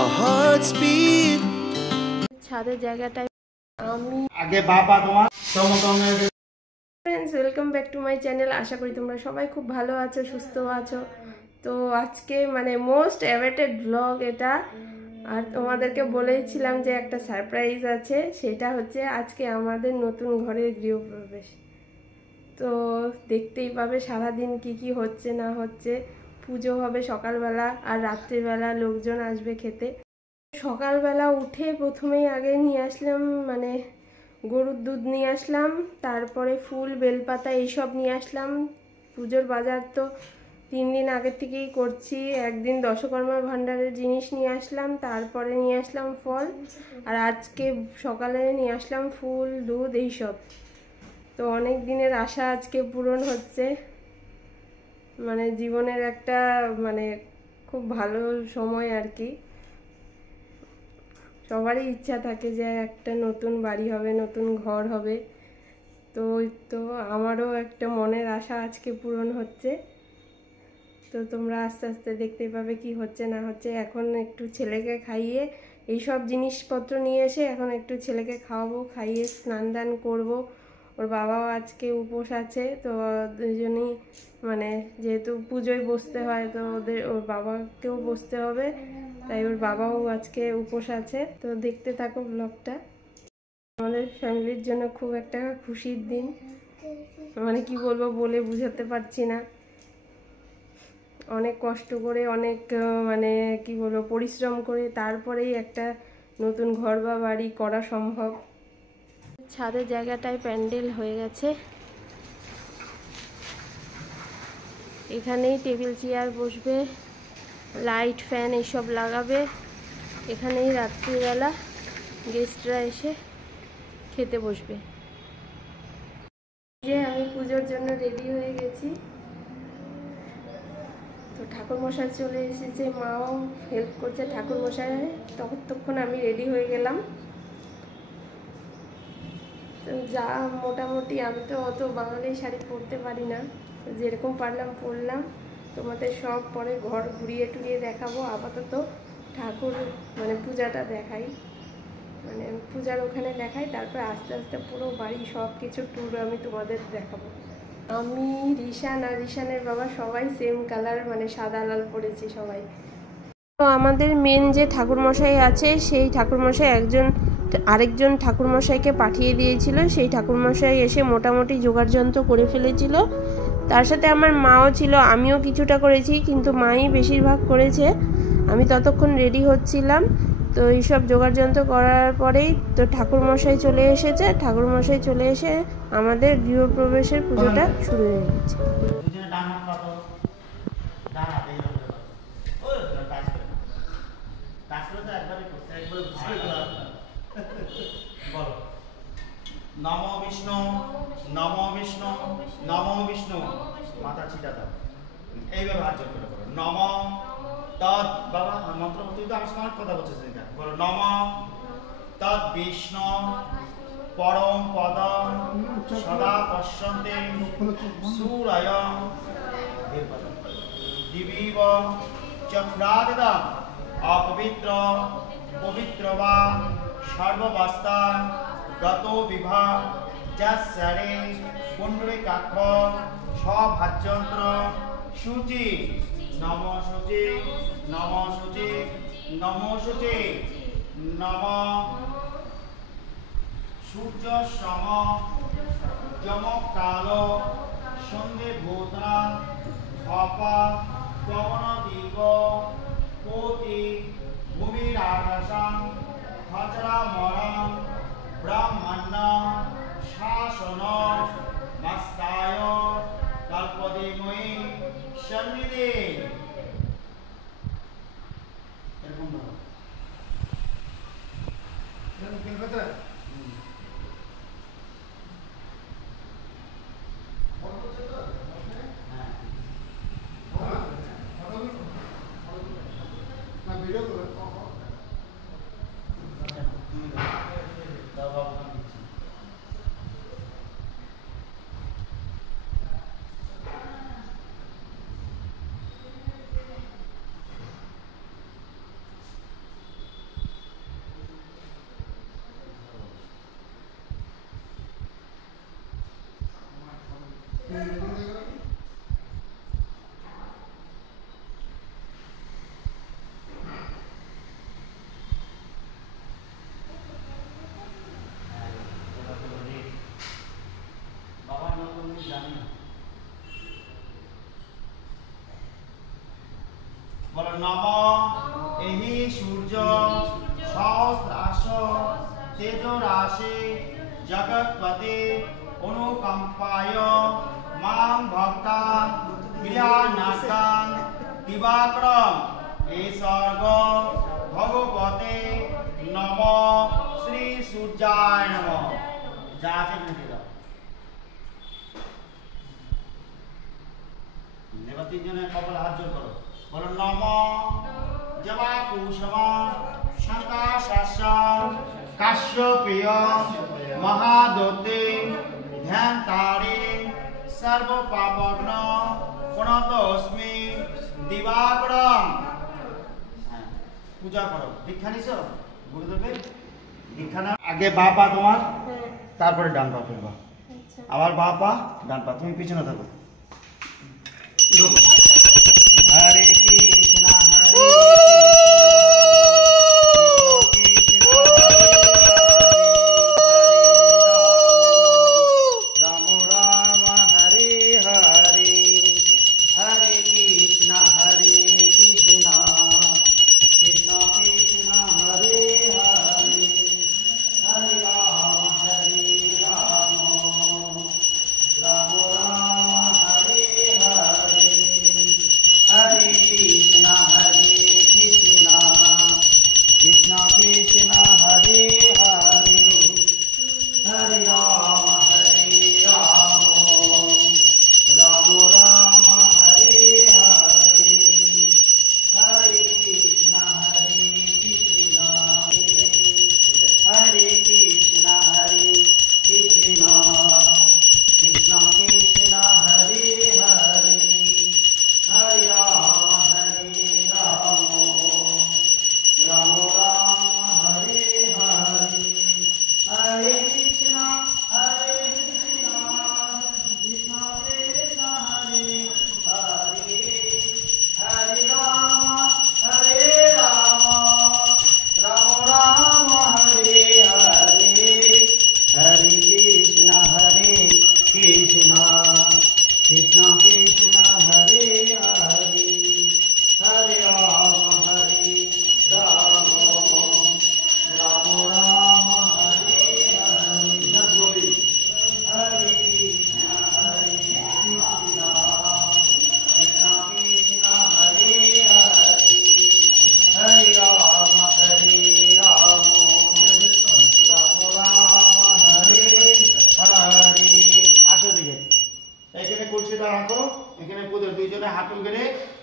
our hearts beat. ছাদের জায়গাটায় আমি আগে বাবা তোমার friends, welcome back to my channel. আশা করি তোমরা সবাই খুব ভালো আছো, সুস্থ আছো। তো আজকে মোস্ট অ্যাওয়েটেড ব্লগ এটা, আর তোমাদেরকে বলেইছিলাম যে একটা সারপ্রাইজ আছে। সেটা হচ্ছে আজকে আমাদের নতুন ঘরের গৃহপ্রবেশ। তো দেখতেই পাবে সারাদিন কি কি হচ্ছে না হচ্ছে। পুজো হবে সকালবেলা, আর রাত্রিবেলা লোকজন আসবে খেতে। সকালবেলা উঠে প্রথমেই আগে নিয়ে আসলাম গরুর দুধ নিয়ে আসলাম, তারপরে ফুল বেলপাতা এইসব নিয়ে আসলাম। পুজোর বাজার তো 3 দিন আগের থেকেই করছি। একদিন দশকর্মা ভাণ্ডারের জিনিস নিয়ে আসলাম, তারপরে নিয়ে আসলাম ফল, আর আজকে সকালে নিয়ে আসলাম ফুল দুধ এইসব। তো অনেক দিনের আশা আজকে পূরণ হচ্ছে। জীবনের একটা খুব ভালো সময় আর কি। সবারই ইচ্ছা থাকে যে একটা নতুন বাড়ি হবে, নতুন ঘর হবে। তো আমারও একটা মনের আশা আজকে পূরণ হচ্ছে। তো তোমরা আস্তে আস্তে দেখতে পাবে কি হচ্ছে না হচ্ছে। এখন একটু ছেলেকে খাইয়ে এইসব জিনিসপত্র নিয়ে এসে এখন একটু ছেলেকে খাওয়াবো, খাইয়ে স্নান দান করবো। ওর বাবাও আজকে উপোস আছে, তো দুজনেই যেহেতু পুজোয় বসতে হয়, তো ওর বাবাকেও বসতে হবে, তাই ওর বাবাও আজকে উপোস আছে। তো দেখতে থাকো ব্লগটা। আমাদের ফ্যামিলির জন্য খুব একটা খুশির দিন, কি বলবো বলে বুঝাতে পারছি না। অনেক কষ্ট করে, অনেক কি বলবো পরিশ্রম করে তারপরেই একটা নতুন ঘর বা বাড়ি করা সম্ভব। ছাদের জায়গাটায় প্যান্ডেল হয়ে গেছে। এখানেই টেবিল চেয়ার বসবে, লাইট ফ্যান এইসব লাগাবে। এখানেই রাত্রিবেলা গেস্টরা এসে খেতে বসবে। যে আমি পুজোর জন্য রেডি হয়ে গেছি। তো ঠাকুরমশাই চলে এসেছে, মাও হেল্প করছে ঠাকুরমশাই। ততক্ষণ আমি রেডি হয়ে গেলাম। তো যা মোটামুটি, আমি তো অত বাঙালি শাড়ি পরতে পারি না, যেরকম পারলাম পরলাম। তোমাদের সব পরে ঘর ঘুরিয়ে টুরিয়ে দেখাবো। আপাতত ঠাকুর পূজাটা দেখাই, পূজার ওখানে দেখাই, তারপরে আস্তে আস্তে পুরো বাড়ি সব কিছু ট্যুর আমি তোমাদের দেখাবো। আমি, রিশান আর রিশানের বাবা সবাই সেম কালার সাদা লাল পরেছি সবাই। তো আমাদের মেন যে ঠাকুরমশাই আছে, সেই ঠাকুরমশাই আরেকজন ঠাকুরমশাইকে পাঠিয়ে দিয়েছিল। সেই ঠাকুরমশাই এসে মোটামুটি জোগাড়যন্ত্র করে ফেলেছিল। তার সাথে আমার মাও ছিল, আমিও কিছুটা করেছি, কিন্তু মাই বেশিরভাগ করেছে। আমি ততক্ষণ রেডি হচ্ছিলাম। তো এইসব জোগাড়যন্ত্র করার পরেই তো ঠাকুরমশাই চলে এসেছে। ঠাকুরমশাই চলে এসে আমাদের গৃহপ্রবেশের পুজোটা শুরু হয়ে গেছে। নমো বিষ্ণু, নমো বিষ্ণু, নমো বিষ্ণু। মাথা ছিটা দাও, এইভাবে হাত জোর করে বলো নম তৎ। বাবা মন্ত্র, তুই তো আমার সঙ্গে কথা বলছিস, বলো নম তৎ বিষ্ণু পরম পদম সদা পশ্যন্তে সূরয় দিবিব চক্রাদিদম অপবিত্র পবিত্র বা সর্ববাস্তা গত বিভা যস্যারে কুণ্ডলিকাক্ষ সভাজ্যন্ত্র শুচি নম শুচি, নম শুচি, নম শুচি, নম সূর্য সম যমক কাল সন্ধে ভূতনা অপ পবন দিগ কোটি ভূমির আকাশাং হজরা মরং ব্রহ্মণ্য শাসন মস্তায় কল্পদিময়ী সন্নিধি। এরকম বলো। নম এহি সূর্য সহস্রাশ তেজরাশি জগৎপতে অনুকম্পায় মাং ভক্তান ক্রিয়ানাথান দিবাকরম এই স্বর্গ ভগবতে নম শ্রী সূর্যায় নম। যা আছে লিখে দাও। এবার তিনজনের কপালে হাত জোর করো, বলো নম জবা কুসুমা শঙ্কাশাস্য কাশ্যপেয় মহাদতে ধ্যান তারে সর্ব পাপগ্ন প্রণতস্মি দিবাকরম। পূজা করো। দীক্ষা নিছো গুরুদেবের? দীক্ষা না আগে বা পা তোমার, তারপরে ডান পা ফেলবা, আবার বা পা ডান পা, তুমি পিছনে থাকো। হরে কৃষ্ণ হরে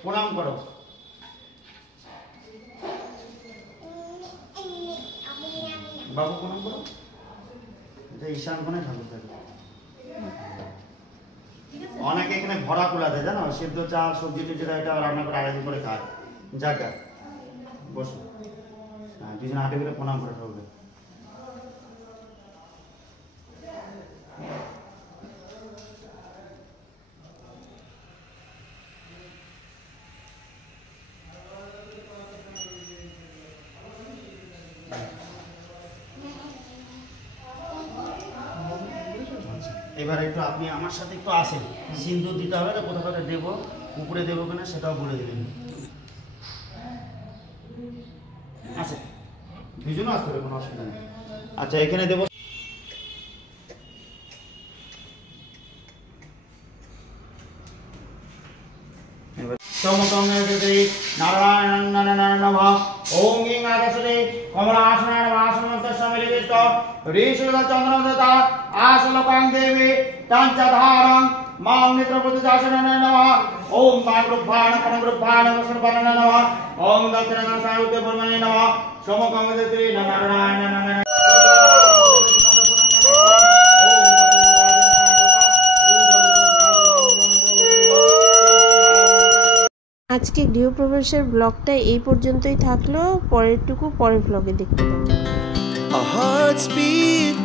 প্রণাম করো। বাবু প্রণাম করো। এটা ঈশান কোণে ঠাকুর থাকে। অনেকে এখানে ভরা কুলা দেয় জানো, সিদ্ধ চাল সবজি যেটা এটা রান্না করে আলাদা করে খায়। জায়গা বসো, হ্যাঁ দুজন হাতে করে প্রণাম করে ঠাকুরকে। এবার একটু আপনি আমার সাথে একটু আসেন, সিন্দুর দিতে হবে না, কোথাও কোথাও দেবো, উপরে দেবো কিনা সেটাও বলে দেবেন। আচ্ছা দুজনও আসতে হবে, কোনো অসুবিধা নেই। আচ্ছা এখানে দেবো। নারায়ণ নারায়ণ নমঃ। ওম ইং আকাশে কমলাসনায় বাসমন্ত সমিলিত ঋষুল চন্দ্রদতা আসলোকাং দেবী তঞ্চধারং মাং নেত্রপুতজাসনায় নমঃ। ওম মাগরুভাণ পরমরুভাণ বসনপাণ নমঃ। ওম দক্ষিণাং সায়ুতে ব্রহ্মণে নমঃ। সমকং শ্রী নারায়ণ নারায়ণ। আজকে গৃহপ্রবেশের ব্লগটা এই পর্যন্তই থাকলো, পরেরটুকু পরের ব্লগে দেখতে পাবো। Our hearts beat